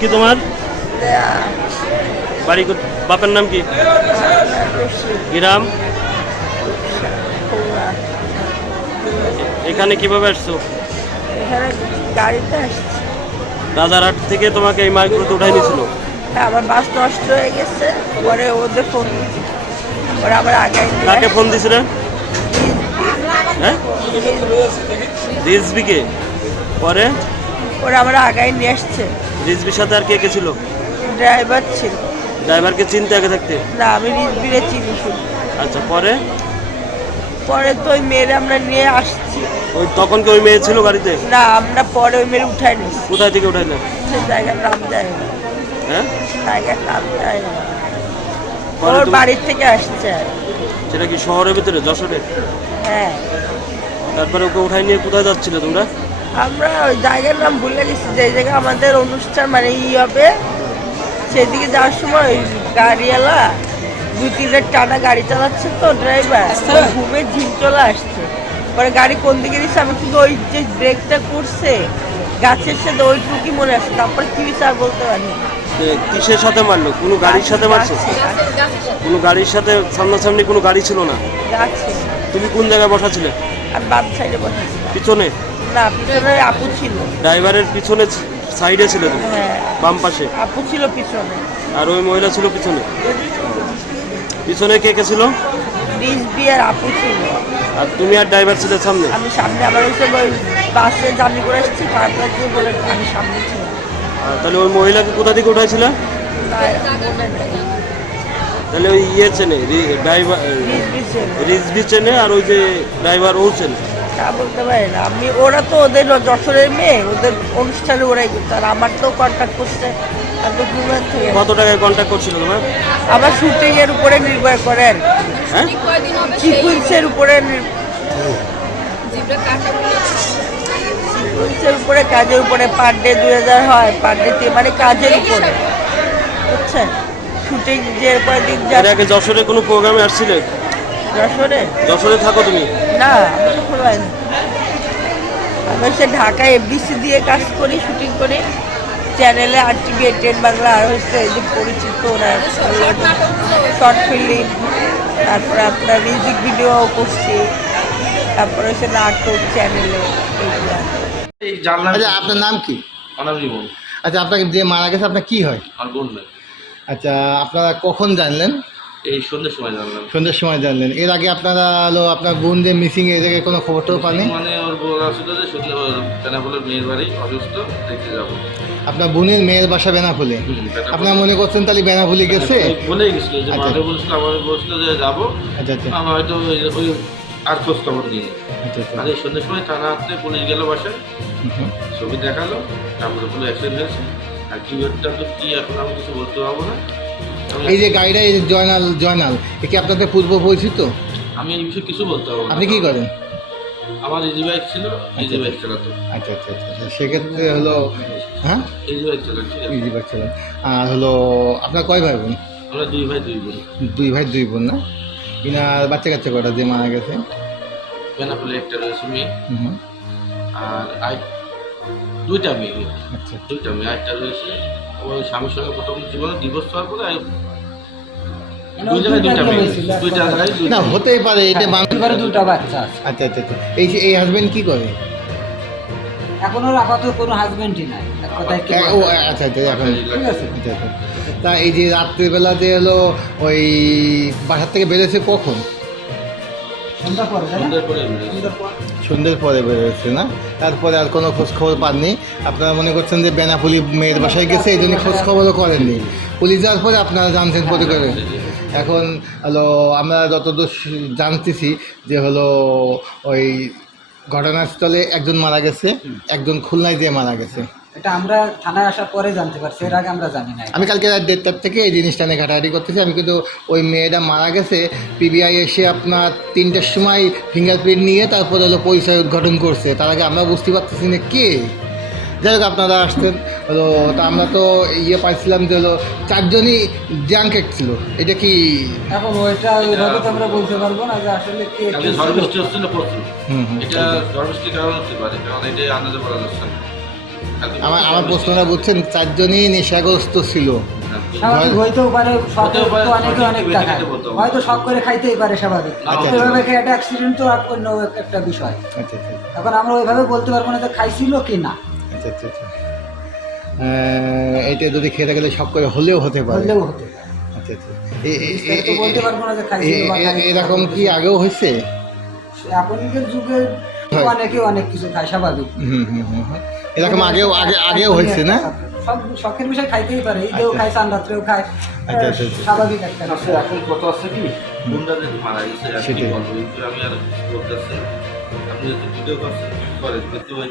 কি তোমার? বাড়ি বাপের নাম কি? গ্রাম এখানে কীভাবে আসছো? রাজারহাট থেকে তোমাকে এই মাইক্রোতে উঠাই নিয়েছিল। হ্যাঁ, আমার বাস নষ্ট হয়ে গেছে। পরে ওদের ফোন পরে আবার আগে কাকে ফোন দিছিলে হ্যাঁ? রিজবিকে পরে? ওরা আমার আগায় নিয়ে আসছে। রিজবির সাথে আর কে কে ছিল? ড্রাইভার ছিল। ড্রাইভারকে চিনতে আগে থাকতে? না আমি রিজবিরে চিনি শুধু আচ্ছা পরে? পরে তো ওই মেয়ের আমরা নিয়ে আসছি। ওই তখন কি ওই মেয়ে ছিল গাড়িতে? না আমরা পরে ওই মেয়ের উঠাই নিচ্ছি কোথায় থেকে উঠাইলে? সে জায়গার নাম যায় না। হ্যাঁ? জায়গার নাম না। পরে ওর তুমি- বাড়ির থেকে আসছে সেটা কি শহরের ভিতরে যশোরে? হ্যাঁ। তারপরে ওকে উঠাই নিয়ে কোথায় যাচ্ছিলে তোমরা? আমরা ওই জায়গার নাম ভুলে গেছি যে জায়গায় আমাদের অনুষ্ঠান মানে ই হবে। সেদিকে যাওয়ার সময় ওই গাড়িওয়ালা দু তিনের টানা গাড়ি চালাচ্ছে তো ড্রাইভার ঘুমে ঝিম চলে আসছে। পরে গাড়ি কোন দিকে দিচ্ছে আমি কিন্তু ওই যে ব্রেকটা করছে গাছের সাথে ওইটুকুই মনে আছে তারপর কি হয়েছে আর বলতে পারি। কিসের সাথে মারলো? কোনো গাড়ির সাথে মারছে? কোনো গাড়ির সাথে সামনাসামনি কোনো গাড়ি ছিল না? তুমি কোন জায়গায় বসা ছিলে? আর বাম সাইডে বসেছি পিছনে? না পিছনে আপু ছিল। ড্রাইভারের পিছনে সাইডে ছিল তুমি হ্যাঁ। বাম পাশে? আপু ছিল পিছনে। আর ওই মহিলা ছিল পিছনে? পিছনে কে কে ছিল? রিজবি আর আপু ছিল। আর তুমি আর ড্রাইভার ছিল সামনে? আমি সামনে আবার ওই বাসে জার্নি করে এসেছি তারপরে যে বলে আমি সামনে ছিলাম। তাহলে ওই মহিলাকে কোথা থেকে উঠাইছিল। তাহলে ওই ইয়ে চেনে ড্রাইভার রিজবি চেনে আর ওই যে ড্রাইভার ও চেনে? তা বলতে পারি না। আমি ওরা তো ওদের যশোরের মেয়ে ওদের অনুষ্ঠানে ওরাই করতো। আর আমার তো কন্ট্যাক্ট করছে আমি তো থেকে। কত টাকায় কন্ট্যাক্ট করছিল তোমার? আমার শুটিং এর উপরে নির্ভর করে আর হ্যাঁ? সিকুয়েন্সের উপরে নির- সিকুয়েন্সের উপরে কাজের উপরে পার ডে দুই হাজার হয় পার ডে মানে কাজের উপরে। বুঝছেন? শুটিং যে কয়দিন যাবে আগে যশোরে কোনো প্রোগ্রামে আসছিলে? যশোরে? যশোরে থাকো তুমি। না? আমি হচ্ছে ঢাকায় এফডিসি দিয়ে কাজ করি শুটিং করে। চ্যানেলে আর টিভি টেন বাংলা আর হচ্ছে এই যে পরিচিত ওরা শর্ট ফিল্ম তারপরে আপনার মিউজিক ভিডিও করছি তারপরে হচ্ছে নাটক চ্যানেলে এইগুলো। এই জানলাম আচ্ছা আপনার নাম কি? আচ্ছা আপনাকে যে মারা গেছে আপনার কি হয়? আর আচ্ছা আপনারা কখন জানলেন? এই সন্ধ্যের সময় জানলাম। সন্ধ্যের সময় জানলেন। এর আগে আপনারা হলো আপনার বোন যে মিসিং এর আগে কোনো খবর টবর পাননি? মানে ওর বোন আসছিল যে শুনলে বেনাপোলের মেয়ের বাড়ি অসুস্থ দেখতে যাব। আপনার বোনের মেয়ের বাসা বেনাফুলে আপনার মনে করছেন তাহলে বেনাফুলি গেছে? ও বলেই গেছিল যে আচ্ছা। মাকে বলছিল আমার বলছিল যে যাব। আচ্ছা আচ্ছা। আমার হয়তো ওই- আর খোঁজ খবর নিয়ে আর এই সন্ধ্যের সময় থানা হাতে পুলিশ গেল বাসায়। ছবি দেখাল তারপরে বলে অ্যাক্সিডেন্ট হয়েছে। আর কি ওটা তো কি এখন আমি কিছু বলতে পারব না। এই যে গাড়িটা এই জয়নাল জয়নাল এ কি আপনাদের পূর্ব পরিচিত? আমি এই বিষয়ে কিছু বলতে পারব না। আপনি কি করেন? আমার ইজি বাইক ছিল ইজি বাইক চালাতো। আচ্ছা আচ্ছা আচ্ছা আচ্ছা। সেক্ষেত্রে হলো হ্যাঁ? ইজি বাইক চালাচ্ছি ইজি বাক চালান। আর হলো আপনার কয় ভাই বোন আমরা দুই ভাই দুই বোন। দুই ভাই দুই বোন না? কিনার বাচ্চা কাচ্চা কটা যে মারা গেছে? বেনাপোলে একটা রয়েছে মেয়ে। হুম। আর আই দুইটা মেয়ে। আচ্ছা দুইটা মেয়ে একটা রয়েছে ওই স্বামীর সঙ্গে প্রথম জীবনে ডিভোর্স হওয়ার পরে না হতেই পারে এটা বাংলা পরিবারে দুটো বাচ্চা আছে। আচ্ছা আচ্ছা আচ্ছা। এই যে এই হাজবেন্ড কি করে? এখন ওর আপাতত কোনো হাজবেন্ডই নাই। এক কি ও আচ্ছা আচ্ছা এখন ঠিক আছে। আচ্ছা আচ্ছা। তা এই যে রাত্রিবেলা যে হলো ওই বাসার থেকে বেরোছে কখন? সন্ধ্যা পরে তাই পরে বেরোছে। সন্ধ্যার পর। বেরোচ্ছে, না? তারপরে আর কোনো খোঁজখবর পাননি? আপনারা মনে করছেন যে বেনাপুলি মেয়ের বাসায় গেছে, এই জন্য খোঁজখবরও করেননি। পুলিশ যাওয়ার পরে আপনারা জানছেন পরে করে। এখন হলো, আমরা যতদূর জানতেছি যে হলো ওই ঘটনাস্থলে একজন মারা গেছে, একজন খুলনায় দিয়ে মারা গেছে। এটা আমরা থানায় আসার পরে জানতে পারছি এর আগে আমরা জানি না আমি কালকে রাত দেড়টার থেকে এই জিনিসটা নিয়ে ঘাটাঘাটি করতেছি। আমি কিন্তু ওই মেয়েটা মারা গেছে পিবিআই এসে আপনার তিনটের সময় ফিঙ্গারপ্রিন্ট নিয়ে তারপরে হলো পরিচয় উদ্ঘাটন করছে। তার আগে আমরা বুঝতে পারতেছি না কে। যাই হোক আপনারা আসতেন হলো তা আমরা তো ইয়ে পাইছিলাম যে হলো চারজনই জ্যাঙ্কেট ছিল। এটা কি? এখন ওইটা ওইভাবে তো আমরা বলতে পারব না যে আসলে কে কে ঝড় ছিল। বৃষ্টি হচ্ছিল প্রচুর। হুম হুম। এটা ঝড় বৃষ্টির কারণ হতে পারে কারণ এটা আন্দাজে বলা যাচ্ছে না। আমার আমার প্রশ্নটা বুঝছেন চারজনই নেশাগ্রস্ত ছিল। স্বাভাবিক হইতেও পারে শখ তো অনেকে অনেক টাকা। খেতে বলতে। হবে। হয়তো শখ করে খাইতেই পারে স্বাভাবিক। ওইভাবে খেয়ে একটা অ্যাক্সিডেন্ট তো অন্য একটা বিষয়। এখন আমরা ওইভাবে বলতে পারব না যে খাইছিল কি না। আচ্ছা আচ্ছা আহ, এটা যদি খেতে গেলে শখ করে হলেও হতে পারে। হতে আচ্ছা আচ্ছা। এরকম কি আগেও হয়েছে? এখনকার যুগে অনেকে অনেক কিছু খায় স্বাভাবিক। হুম হুম হুম হুম। এরকম আগেও আগে আগেও হয়েছে না? সব শখের বিষয় খাইতেই পারে ঈদেও আচ্ছা। খায় চান রাত্রেও খায় আচ্ছা, আচ্ছা, আচ্ছা। স্বাভাবিক একটা এখন কত আছে কি? গুন্ডা যে মারা গেছে আমি আর বলতেছি আপনি যদি ভিডিও করেন কিন্তু ওই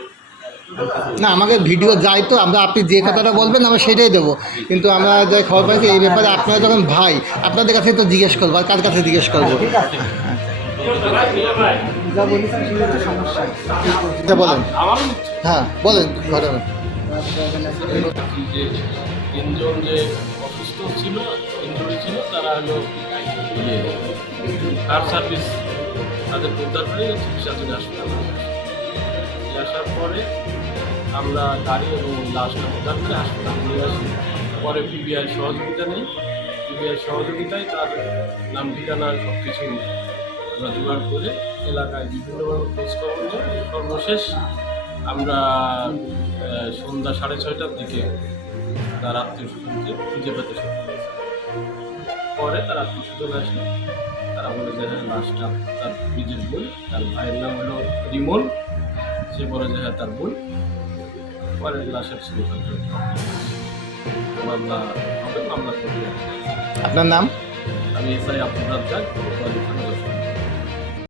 না আমাকে ভিডিও যাই তো আমরা আপনি যে কথাটা বলবেন আমরা সেটাই দেবো। কিন্তু আমরা যে খবর পাইছি এই ব্যাপারে আপনারা যখন ভাই আপনাদের কাছে তো জিজ্ঞেস করব আর কার কাছে জিজ্ঞেস করব? ঠিক আছে। যা বলেছেন সেটা হচ্ছে সমস্যা। আচ্ছা বলেন। হ্যাঁ বলেন ঘটনা। যে তিনজন যে অসুস্থ ছিল ইঞ্জুরি ছিল তারা হলো ইয়ে কার সার্ভিস তাদের উদ্ধার করে চিকিৎসা হাসপাতালে আসার পরে আমরা গাড়ি এবং লাশটা উদ্ধার করে হাসপাতালে নিয়ে আসি। পরে পিবিআই সহযোগিতা নেই। পিবিআই সহযোগিতায় তার নাম ঠিকানা সব কিছু আমরা জোগাড় করে এলাকায় বিভিন্নভাবে খোঁজখবর নিয়ে সর্বশেষ আমরা সন্ধ্যা সাড়ে ছয়টার দিকে তার আত্মীয় স্বজনকে খুঁজে পেতে সক্ষম হয়েছে। পরে তার আত্মীয় স্বজন আসে তারা বলে যে হ্যাঁ লাশটা তার নিজের বই তার ভাইয়ের নাম হলো রিমন সে বলে যে হ্যাঁ তার বই পরে লাশের শুরু মামলা হবে মামলা করবে আপনার নাম? আমি এসআই আব্দুল রাজ্জাক।